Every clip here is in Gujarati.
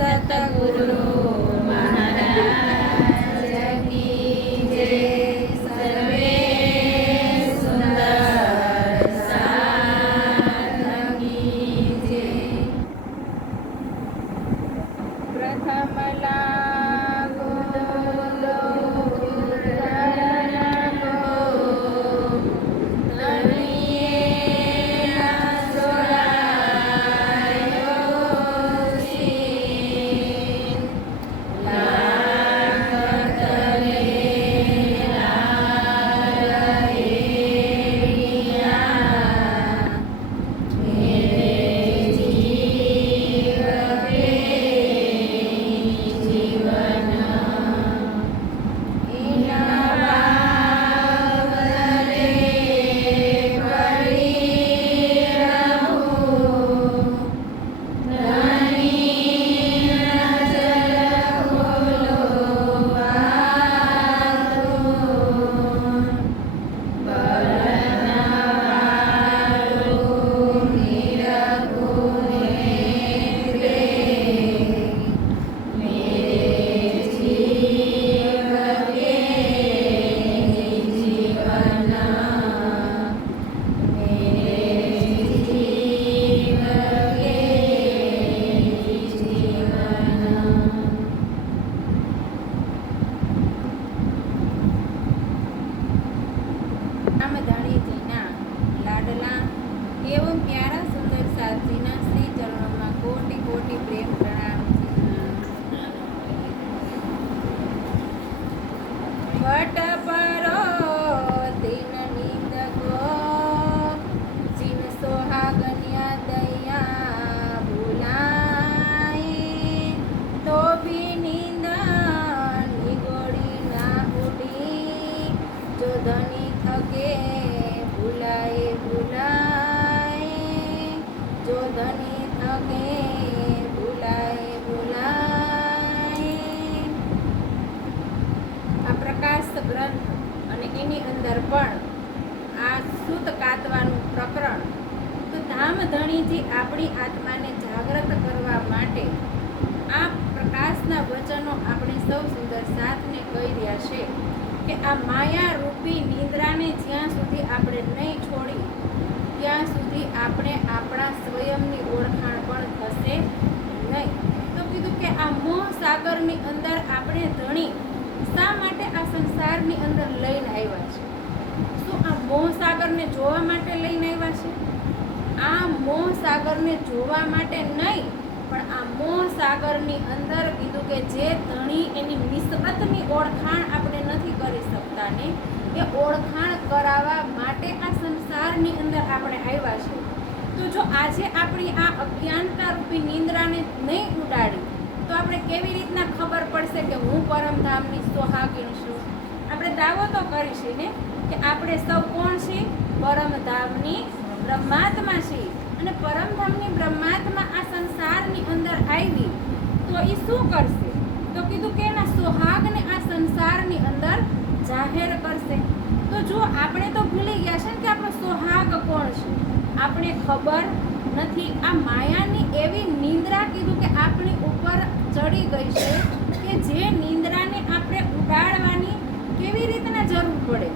સતગુરુ મહારાજ કી જય. સર્વે સુંદર સાથ કી જય. પ્રથમ લાગો રામધાણીજીના લાડલા એવं પ્યારા સુંદર સાધજીના શ્રી ચરણોમાં કોટી કોટી પ્રેમ પ્રણામ. વટ પરો દિન નિંદકો જીન સોહાગન્યા દયા ભૂલાય તો ભી નિંદા નિગોડી ના ઉડી જો ધની થકે ભૂલાય ભૂલાય જો ધની થકે ભૂલાય ભૂલાય. આ પ્રકાશ ગ્રંથ અને એની અંદર પણ આ સૂત કાતવાનું પ્રકરણ તો ધામધણીજી આપણી આત્માને જાગૃત કરવા માટે આ પ્રકાશના વચનો આપણે સૌ સુંદર સાથને કહી રહ્યા છે કે આ માયા રૂપી નિંદ્રાને જ્યાં સુધી આપણે નહીં છોડી ત્યાં સુધી આપણે આપણા સ્વયંની ઓળખાણ પણ થશે નહીં. તો કીધું કે આ મોહ સાગરની અંદર આપણે ધણી શા માટે આ સંસારની અંદર લઈને આવ્યા છે? શું આ મોહ સાગરને જોવા માટે લઈને આવ્યા છે? આ મોહ સાગરને જોવા માટે નહીં, પણ આ મોહ સાગરની અંદર કીધું કે જે ધણી એની નિસ્બતની ઓળખાણ આપણે નથી કરી શકતા ને એ ઓળખાણ કરાવવા માટે આ સંસારની અંદર આપણે આવ્યા છે. તો જો આજે આપણી આ અજ્ઞાનતા રૂપી નિંદ્રાને નહીં ઉડાડી તો આપણે કેવી રીતના ખબર પડશે કે હું પરમધામની સોહાગીણ છું? આપણે દાવો તો કરીશું ને કે આપણે સૌ કોણ છીએ? પરમધામની બ્રહ્માત્મા છીએ. અને પરમધામની બ્રહ્માત્મા આ સંસારની અંદર આવી તો એ શું કરશે? તો કીધું કે એના સોહાગને આ સંસારની અંદર જાહેર કરશે. તો જો આપણે તો ભૂલી ગયા છે ને કે આપણો સોહાગ કોણ છે, આપણે ખબર નથી. આ માયાની એવી નિંદ્રા કીધું કે આપણી ઉપર ચડી ગઈ છે કે જે નિંદ્રાને આપણે ઉડાડવાની કેવી રીતના જરૂર પડે?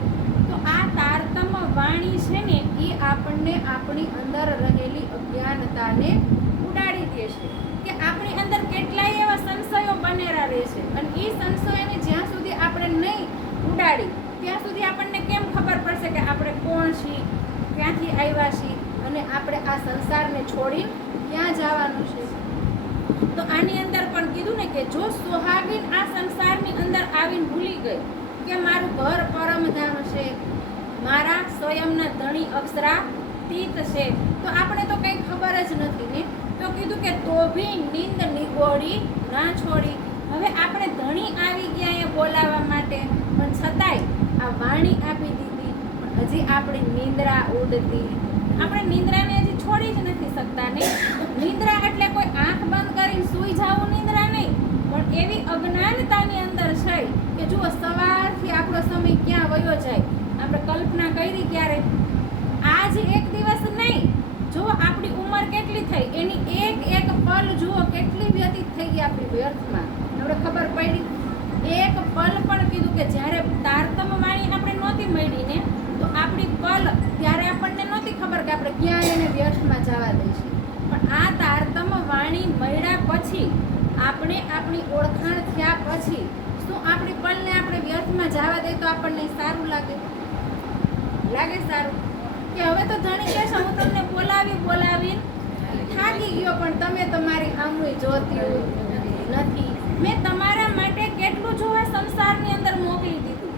તો આ તારતમ વાણી છે ને એ આપણને આપણી અંદર રહેલી અજ્ઞાનતાને ઉડાડી દે છે કે આપણી અંદર કેટલાય એવા સંશયો બનેલા રહે છે અને એ સંશયોને જ્યાં સુધી આપણે નહીં ઉડાડી ત્યાં સુધી આપણને કેમ ખબર પડશે કે આપણે કોણ છીએ, ક્યાંથી આવ્યા છીએ અને આપણે આ સંસારને છોડીને ક્યાં જવાનું છે? તો આની અંદર પણ કીધું ને કે જો સોહાગીન આ સંસારની અંદર આવીને ભૂલી ગઈ કે મારું ઘર પરમધામ છે, મારા સ્વયંના ધણી અક્ષરાતીત છે, તો આપણે તો કંઈ ખબર જ નથી ને. તો કીધું કે તો ભી નિંદ નિગોડી ના છોડી. હવે આપણે ધણી આવી ગયા એ બોલાવવા માટે, પણ છતાંય આ વાણી આપી દીધી, પણ હજી આપણી નિંદ્રા ઉડતી. આપણે નિંદ્રાને હજી છોડી જ નથી શકતા ને. નિંદ્રા એટલે કોઈ આંખ બંધ કરીને સૂઈ જવું નિંદ્રા નહીં, પણ એવી અજ્ઞાનતાની અંદર છે કે જુઓ સવારથી આપણો સમય ક્યાં વયો જાય. આપણે કલ્પના કરી ક્યારે? આજ એક દિવસ નહીં, જો આપણી ઉંમર કેટલી થઈ એની એક એક પલ જુઓ કેટલી વ્યતીત થઈ ગયા આપણી વ્યર્થમાં. આપણે ખબર પડી એક પલ પણ કીધું કે જ્યારે તારતમ વાણી આપણે નહોતી મળી ને તો આપણી પલ ત્યારે આપણને નહોતી ખબર કે આપણે ક્યાં એને વ્યર્થમાં જવા દઈશું. પણ આ તારતમ વાણી મળ્યા પછી આપણે આપણી ઓળખાણ થયા પછી શું આપણી પલને આપણે વ્યર્થમાં જવા દઈએ તો આપણને સારું લાગે? સારું કે હવે તો ધણી કહેશે હું તમને બોલાવી થાકી ગયો પણ તમે તમારી સામું જોતી નથી. મેં તમારા માટે કેટલું જોવા સંસારની અંદર મોકલી દીધું.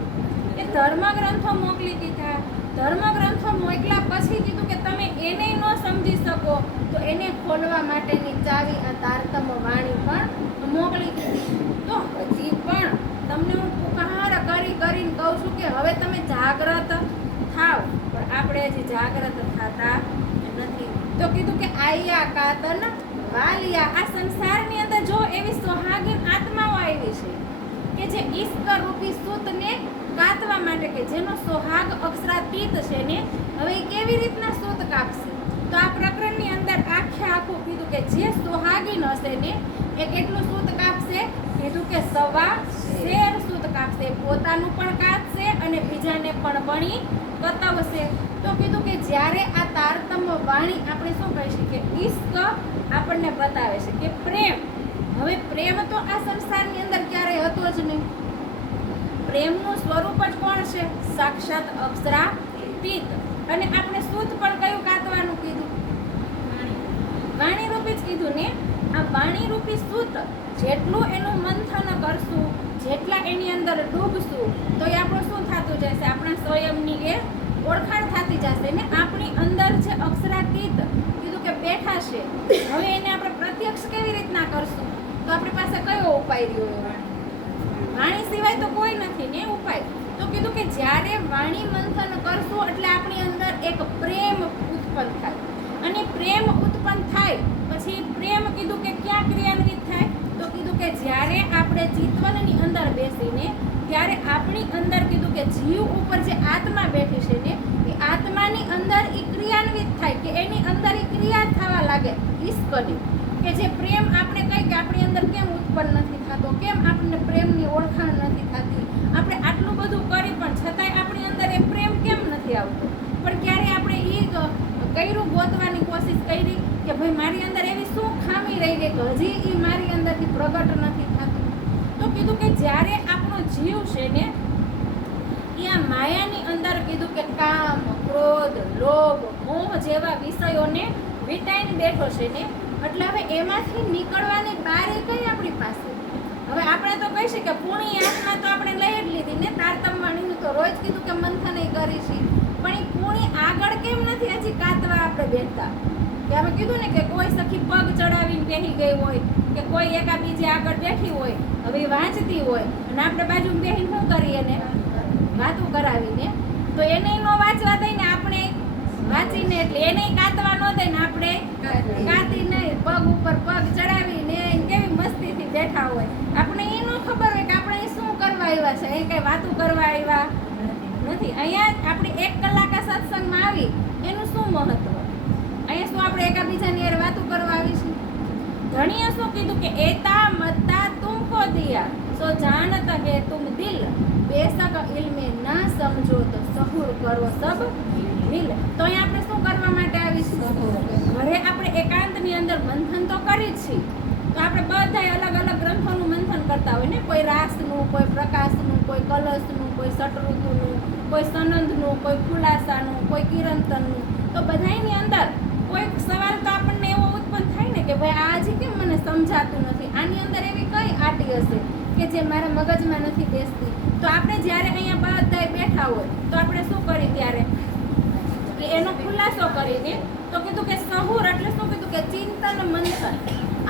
એ ધર્મગ્રંથો મોકલી દીધા. ધર્મગ્રંથો મોકલ્યા પછી કીધું કે તમે એને ન સમજી શકો તો એને ખોલવા માટેની ચાવી આ તારતમ વાણી પણ મોકલી દીધી. તો હજી પણ તમને હું પુકાર કરીને કહું છું કે હવે તમે જાગ્રત થાવ. પણ આપણે હજી જાગ્રત થતા નથી. તો કીધું કે આયા કાતન વાલિયા. આ સંસારની અંદર જો એવી સોહાગીન આત્માઓ આવી છે કે જે ઈશ્વર રૂપી સૂતને કાતવા માટે કે જેનો સોહાગ અક્ષરાતીત છે ને હવે એ કેવી રીતના સૂત કાપશે? તો આ પ્રકરણની અંદર આખું કીધું કે જે સોહાગીન હશે ને એ કેટલું સૂત કાપશે? કીધું કે 1.25 શેર સૂત કાપશે. પોતાનું પણ કાપશે અને બીજાને પણ બણી કતવશે. તો કીધું કે જ્યારે આ તારતમ વાણી આપણે શું કહીશું કે ઈશ્ક આપણને બતાવે છે કે પ્રેમ. હવે પ્રેમ તો આ સંસારની અંદર ક્યારેય હતો જ નહીં. પ્રેમનું સ્વરૂપ જ કોણ છે? સાક્ષાત અક્ષરાતીત. અને આપણે સૂત પણ કયું કાતવાનું કીધું? વાણી રૂપી જ કીધું ને. આ વાણી રૂપી સૂત જેટલું એનું મંથન કરશું, જેટલા એની અંદર ડૂબશું તો એ આપણું શું થતું જશે? આપણા સ્વયંની એ ઓળખાણ થતી જશે ને આપણી અંદર જે અક્ષરાતીત કીધું કે બેઠા છે હવે એને આપણે પ્રત્યક્ષ કેવી રીતના કરશું? તો આપણી પાસે કયો ઉપાય રહ્યો? વાણી સિવાય તો કોઈ નથી ને ઉપાય. તો કીધું કે જ્યારે વાણી મંથન કરશું એટલે આપણી અંદર એક પ્રેમ ઉત્પન્ન થાય. અને પ્રેમ ઉત્પન્ન થાય પછી પ્રેમ કીધું કે ક્યાં ક્રિયાન્વિત થાય? તો કીધું કે જ્યારે આપણે ચિત્તવનની અંદર બેસીને ત્યારે આપણી અંદર કીધું કે જીવ ઉપર જે આત્મા બેઠી છે ને એ આત્માની અંદર એ ક્રિયાન્વિત થાય કે એની અંદર એ ક્રિયા થવા લાગે ઈશ્કની. કે જે પ્રેમ આપણે કહી કે આપણી અંદર કેમ ઉત્પન્ન નથી થતો, કેમ આપણને પ્રેમની ઓળખાણ નથી થતી, આપણે આટલું બધું કરી પણ છતાંય આપણી અંદર એ પ્રેમ કેમ નથી આવતો? પણ ક્યારે આપણે એ કર્યું ગોતવાની કોશિશ કરી કે ભાઈ મારી અંદર એવી શું ખામી રહી ગઈ કે હજી એ મારી અંદરથી પ્રગટ નથી થતું? તો કીધું કે જ્યારે આપણો જીવ છે ને એ આ માયાની અંદર કીધું કે કામ, ક્રોધ, લોભ, મોહ જેવા વિષયોને વીંટાઈને બેઠો છે ને એટલે હવે એમાંથી નીકળવાની બારી કઈ આપણી પાસે? હવે આપણે તો કહીશું કે પૂર્ણી આત્મા તો આપણે લઈ જ લીધી ને. તારતમ વાણીનું તો રોજ કીધું કે મંથન કરી છે પણ એ પૂર્ણી આગળ કેમ નથી હજી કાતવા આપણે બેઠતા? કે અમે કીધું ને કે કોઈ સખી પગ ચડાવીને બેસી ગઈ હોય કે કોઈ એકા બીજી આગળ બેઠી હોય હવે એ વાંચતી હોય અને આપણે બાજુમાં બેસીને શું કરીએ ને વાતું કરાવીને તો એને ન વાંચવા દઈને આપણે વાંચીને એટલે એને કાતવા ન દઈને આપણે કાતીને પગ ઉપર પગ ચડાવીને કેવી મસ્તીથી બેઠા હોય. આપણે એ ન ખબર હોય કે આપણે શું કરવા આવ્યા છે, એ કઈ વાતું કરવા આવ્યા નથી. અહીંયા આપણે 1 કલાક સત્સંગમાં આવી એનું શું મહત્વ? અહીંયા શું આપણે એકાબીજાની યાર વાતું કરવા આવી છે? ધણીએ શું કીધું કે એતા મત્તા તુમકો દિયા સો જાનત હે તુમ દિલ બેશક ઇલ્મે ના સમજો તો સહુર કરો સબ મિલ. તો અહીંયા આપણે શું કરવા માટે આવીશું? ઘરે આપણે એકાંતની અંદર મંથન તો કરી જ છીએ. તો આપણે બધાય અલગ અલગ ગ્રંથોનું મંથન કરતા હોય ને. કોઈ રાસનું, કોઈ પ્રકાશનું, કોઈ કલશનું, કોઈ સટઋતુનું, કોઈ સનંદનું, કોઈ ખુલાસાનું, કોઈ કિરંતનનું. તો બધાયની અંદર કોઈ સવાલ તો આપણને એવો ઉત્પન્ન થાય ને કે ભાઈ આ હજી કેમ મને સમજાતું નથી, આની અંદર એવી કઈ આટી હશે કે જે મારા મગજમાં નથી બેસતી? તો આપણે જ્યારે અહીંયા બધાય બેઠા હોય તો આપણે શું કરી ત્યારે કે એનો ખુલાસો કરીને તો કીધું કે સહુર એટલે શું કીધું કે ચિંતન મંથન.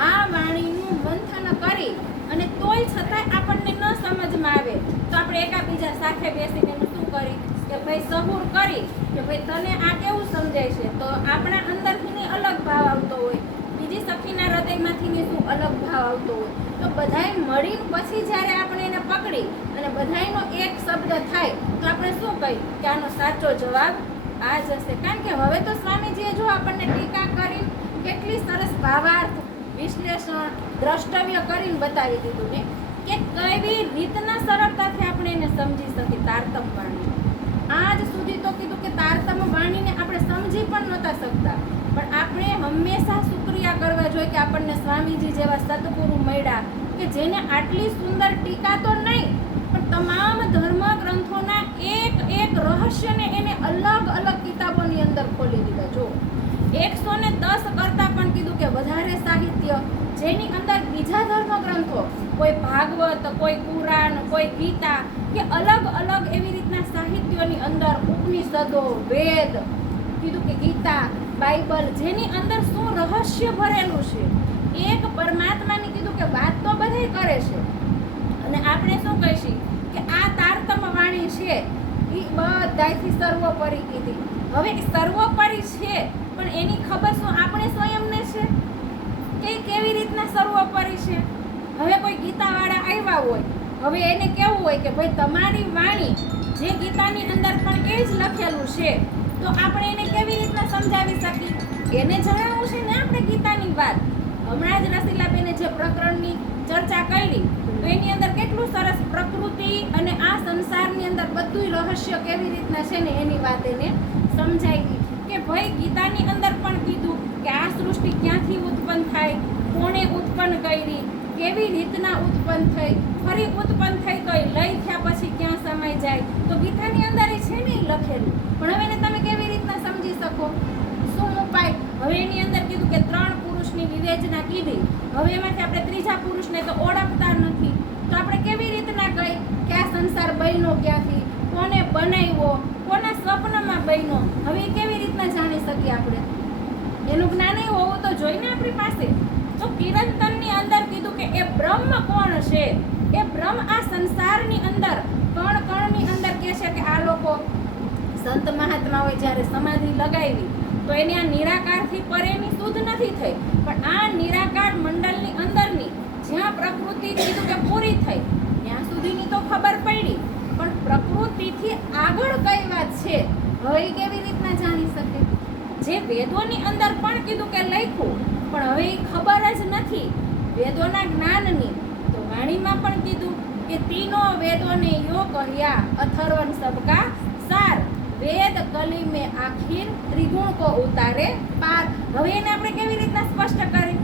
આ વાણીનું મંથન કરી અને તોય છતાંય આપણને ન સમજમાં આવે તો આપણે એકાબીજા સાથે બેસીને એનું શું કરી કે ભાઈ સહુર કરી કે ભાઈ તને આ કેવું સમજાય છે? તો આપણા અંદરથી અલગ ભાવ આવતો હોય, બીજી સખીના હૃદયમાંથી શું અલગ ભાવ આવતો હોય. તો બધાય મળીને પછી જ્યારે આપણે એને પકડી અને બધાયનો એક શબ્દ થાય તો આપણે શું કહી કે આનો સાચો જવાબ આ જ હશે. કારણ કે હવે તો સ્વામીજીએ જો આપણને ટીકા કરી કેટલી સરસ ભાવાર્થ વિશ્લેષણ દ્રષ્ટવ્ય કરીને બતાવી દીધું ને કે કેવી રીતના સરળતાથી આપણે એને સમજી શકીએ તારતમ વાણી. આજ સુધી તો કીધું કે તારતમ વાણીને આપણે સમજી પણ નહોતા શકતા, પણ આપણે હંમેશા શુક્રિયા કરવા જોઈએ કે આપણને સ્વામીજી જેવા સદગુરુ મળ્યા કે જેને આટલી સુંદર ટીકા તો નહીં પણ તમામ ધર્મ ગ્રંથોના એક એક રહસ્યને એને અલગ અલગ કિતાબોની અંદર ખોલી દીધા. જો 110 કરતાં પણ કીધું કે વધારે સાહિત્ય જેની અંદર બીજા ધર્મ ગ્રંથો, કોઈ ભાગવત, કોઈ કુરાન, કોઈ ગીતા કે અલગ અલગ એવી રીતના સાહિત્યોની અંદર ઉપનિષદો, વેદ, કીધું કે ગીતા, બાઇબલ, જેની અંદર શું રહસ્ય ભરેલું છે. એક પરમાત્માની કીધું કે વાત તો બધાય કરે છે અને આપણે શું કહીશું કે આ તારતમ વાણી છે એ બધાયથી સર્વોપરી કીધી. હવે સર્વોપરી છે પણ એની ખબર શું આપણે સ્વયંને છે કે કેવી રીતના સર્વોપરી છે. હવે કોઈ ગીતાવાળા આવ્યા હોય, હવે એને કેવું હોય કે ભાઈ તમારી વાણી જે ગીતાની અંદર પણ એ જ લખેલું છે, તો આપણે એને કેવી રીતના સમજાવી શકીએ? એને જણાવવું છે ને આપણે ગીતાની વાત. હમણાં જ રસીલાબેને જે પ્રકરણની ચર્ચા કરી તો એની અંદર કેટલું સરસ પ્રકૃતિ અને આ સંસારની અંદર બધું રહસ્ય કેવી રીતના છે ને એની વાત એને સમજાવી કે ભાઈ ગીતાની અંદર પણ કીધું કે આ સૃષ્ટિ ક્યાંથી ઉત્પન્ન થાય, કોણે ઉત્પન્ન કરી, કેવી રીતના ઉત્પન્ન થઈ, ફરી ઉત્પન્ન થઈ તો એ લઈ થયા પછી ક્યાં સમાઈ જાય, તો ગીતાની અંદર એ છે ને એ લખેલું. પણ હવે એને તમે કેવી રીતના સમજી શકો? શું ઉપાય? હવે એની અંદર કીધું કે 3 પુરુષની વિવેચના કીધી. હવે એમાંથી આપણે ત્રીજા પુરુષને તો ઓળખતા નથી, તો આપણે કેવી રીતના કહી કે આ સંસાર બન્યો ક્યાંથી, કોને બનાવ્યો, કોના સ્વપ્નમાં બન્યો? હવે કેવી રીતના જાણી શકીએ આપણે? એનું જ્ઞાન હોવું તો જોઈને આપણી પાસે. તો કિરંતનની અંદર કીધું કે એ બ્રહ્મ કોણ છે? એ બ્રહ્મ આ સંસારની અંદર કણ કણની અંદર કહે છે કે આ લોકો સંત મહાત્માઓએ જ્યારે સમાધિ લગાવી તો એને આ નિરાકારથી પરેની શુદ્ધ નથી થઈ, પણ આ નિરાકાર મંડળની અંદરની જ્યાં પ્રકૃતિ કીધું કે પૂરી થઈ ત્યાં સુધીની તો ખબર પડી, પણ પ્રકૃતિથી આગળ કઈ વાત છે હવે કેવી રીતના જાણી શકે? જે વેદોની અંદર પણ કીધું કે લખ્યું પણ હવે એ ખબર જ નથી વેદોના જ્ઞાનની, તો વાણીમાં પણ કીધું કે તીનો વેદોને યો કહ્યા અથર્વન સબકા સાર, વેદ કલી में आखिर त्रिगुण को उतारे पार. હવે એને આપણે કેવી રીતના સ્પષ્ટ કરી?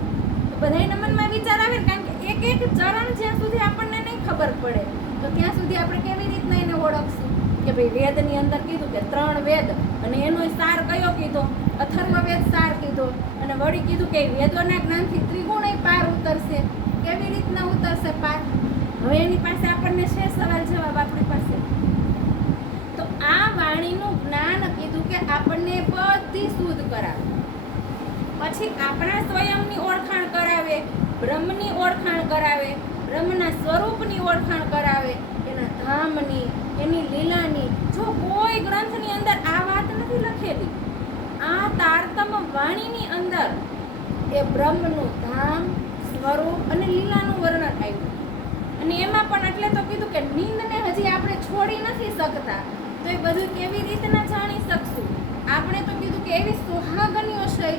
તો બધાયના મનમાં વિચાર આવે, કારણ કે એક એક ચરણ જ્યાં સુધી આપણને નહીં ખબર પડે તો ત્યાં સુધી આપણે કેવી રીતના એને ઓળખશું કે ભાઈ વેદની અંદર કીધું કે 3 વેદ અને એનો સાર કયો કીધો? અથર્વ વેદ સાર કીધો, અને વળી કીધું કે વેદોના જ્ઞાનથી ત્રિગુણય પાર ઉતરશે. કેવી રીતના ઉતરશે પાર? હવે એની પાસે આપણને છે સવાલ જવાબ આપણી પાસે. તો આ વાણીનું જ્ઞાન કીધું કે આપણને બધી શુદ્ધ કરાવે, પછી આપણા સ્વયંની ઓળખાણ કરાવે, બ્રહ્મની ઓળખાણ કરાવે, બ્રહ્મના સ્વરૂપની ઓળખાણ કરાવે, એના ધામની, એની લીલાની. જો કોઈ ગ્રંથની અંદર આ વાત નથી લખેલી, આ તારતમ વાણીની અંદર એ બ્રહ્મનું ધામ, સ્વરૂપ અને લીલાનું વર્ણન આવ્યું. અને એમાં પણ એટલે તો કીધું કે નીંદને હજી આપણે છોડી નથી શકતા, તો એ બધું કેવી રીતના જાણી શકશું? આપણે તો કીધું કે એવી સોહાગનીઓ છે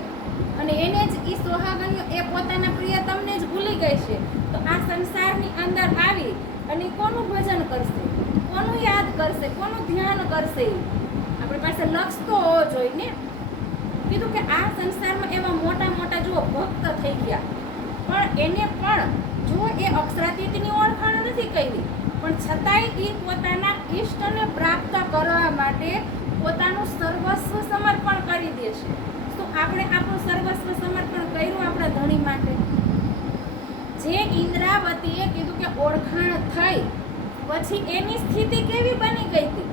અને એને જ એ સોહાગનીઓ એ પોતાના પ્રિયતમને જ ભૂલી ગઈ છે, તો આ સંસારની અંદર આવી અને કોનું ભજન કરશે, કોનું યાદ કરશે, કોનું ધ્યાન કરશે? આપણી પાસે લક્ષ તો હોવો જોઈએ ને. કીધું કે આ સંસારમાં એવા મોટા મોટા જુઓ ભક્ત થઈ ગયા, પણ એને પણ જો એ અક્ષરાતીતની ઓળખાણ નથી કરી, પણ છતાંય એ પોતાના ઈષ્ટને પ્રાપ્ત કરવા માટે પોતાનું સર્વસ્વ સમર્પણ કરી દે છે. તો આપણે આપણું સર્વસ્વ સમર્પણ કર્યું આપણા ધણી માટે. જે ઇન્દ્રાવતીએ કીધું કે ઓળખાણ થઈ પછી એની સ્થિતિ કેવી બની ગઈ હતી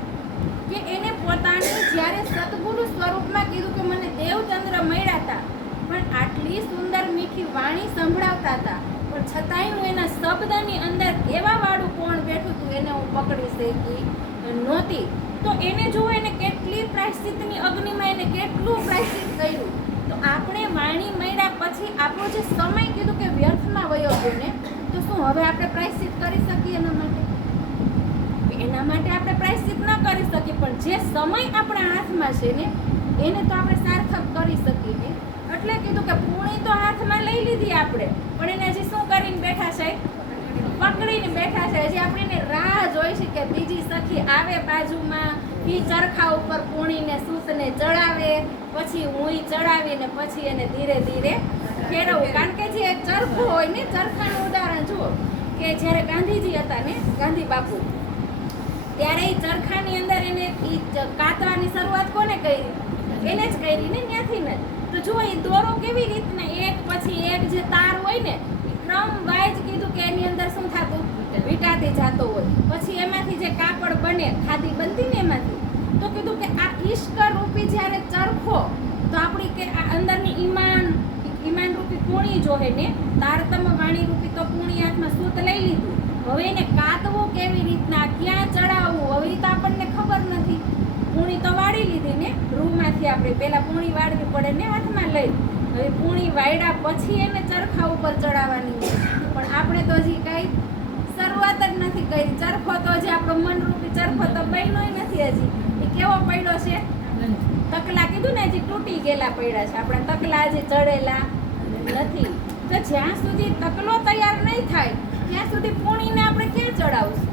કે એને પોતાની જ્યારે સદગુરુ સ્વરૂપમાં કીધું કે મને દેવચંદ્ર મળ્યા હતા, પણ આટલી સુંદર મીઠી વાણી સંભળાવતા હતા, પણ છતાંય હું એના શબ્દની અંદર એવા વાળું કોણ બેઠું હતું એને હું પકડી શકી નહોતી. તો એને જો એને કેટલી પ્રાયશ્ચિતની અગ્નિમાં એને કેટલું પ્રાયશ્ચિત કર્યું. તો આપણે વાણી મળ્યા પછી આપણો જે સમય કીધું કે વ્યર્થમાં વયો ગયો ને, તો શું હવે આપણે પ્રાયશ્ચિત કરી શકીએ એના માટે? એના માટે આપણે પ્રાયશ્ચિત ન કરી શકીએ, પણ જે સમય આપણા હાથમાં છે ને એને તો આપણે સાર્થક કરી શકીએ. એટલે કીધું કે પૂણી તો હાથમાં લઈ લીધી આપણે, પણ એને હજી શું કરીને બેઠા છે? પકડીને બેઠા છે. હજી આપણે એને રાહ જોઈ છે કે બીજી સખી આવે બાજુમાં, ઈ ચરખા ઉપર પૂણીને સૂતને ચડાવે, પછી હુંય ચડાવીને પછી એને ધીરે ધીરે ફેરવવું. કારણ કે જે ચરખો હોય ને, ચરખાનું ઉદાહરણ જુઓ કે જ્યારે ગાંધીજી હતા ને, ગાંધી બાપુ, ત્યારે એ ચરખાની અંદર એને કાતવાની શરૂઆત કોને કરી? એને જ કરી ને, ત્યાંથી ને. તો જુઓ એ દોરો કેવી રીતના એક પછી એક જે તાર હોય ને, ક્રમ વાઇઝ કીધું કે એની અંદર શું થતું? વીંટાતી જતો હોય. પછી એમાંથી જે કાપડ બને, ખાદી બનતી ને એમાંથી, તો કીધું કે આ ઈશ્ક રૂપી જ્યારે ચરખો, તો આપણી કે આ અંદરની ઈમાન રૂપી પૂણી જોહે ને, તારતમ વાણી રૂપી તો પૂણી હાથમાં સૂત લઈ લીધું. હવે એને કાતવું કેવી રીતના, ક્યાં ચડાવવું, હવે તો આપણને ખબર નથી. પૂણી તો વાળી લીધી ને, રૂમાંથી આપણે પહેલા પૂણી વાળવી પડે ને હાથમાં લઈ. હવે પૂણી વાળ્યા પછી એને ચરખા ઉપર ચડાવવાની છે. પણ આપણે તો હજી કઈ શરૂઆત જ નથી કરી. ચરખો તો હજી આપણો મનરૂપી ચરખો તો બન્યો નથી હજી. એ કેવો પડ્યો છે? તકલા કીધું ને, હજી તૂટી ગયેલા પડ્યા છે. આપણા તકલા હજી ચડેલા નથી. તો જ્યાં સુધી તકલો તૈયાર નહીં થાય ત્યાં સુધી પૂણીને આપણે ક્યાં ચડાવશું?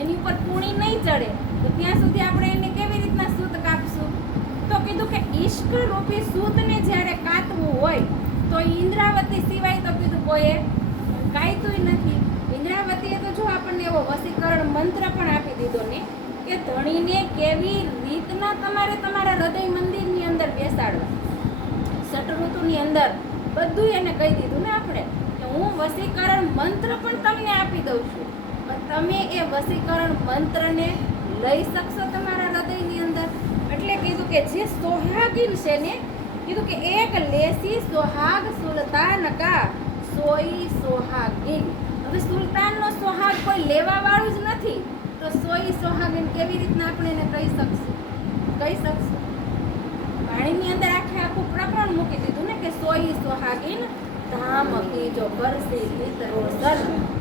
એની ઉપર પૂણી નહીં ચડે તો ત્યાં સુધી આપણે એને કેવી રીતના સૂત કાપશું? તો કીધું કે ઈશ્ક રૂપી સૂતને જ્યારે કાતવું હોય તો ઇન્દ્રાવતી સિવાય તો કીધું કોઈએ કાંઈ નથી. ઇન્દ્રાવતીએ તો જો આપણને એવો વશીકરણ મંત્ર પણ આપી દીધો ને કે ધણીને કેવી રીતના તમારે તમારા હૃદય મંદિરની અંદર બેસાડવા. ષટઋતુની અંદર બધું એને કહી દીધું ને આપણે કે હું વશીકરણ મંત્ર પણ તમને આપી દઉં છું, પણ તમે એ વશીકરણ મંત્રને લઈ શકશો તમારા હૃદયની અંદર? એટલે કીધું કે જે સોહાગીન છે ને, કીધું કે એક લેસી સોહાગ સુલતાન કા સોઈ સોહાગીન. હવે સુલતાનનો સોહાગ કોઈ લેવા વાળું જ નથી, તો સોઈ સોહાગીન કેવી રીતના આપણે એને કહી શકશું? વાણીની અંદર આખું પ્રકરણ મૂકી દીધું ને કે સોઈ સોહાગીન ધામ કી જો બરસે ભીતરો સન.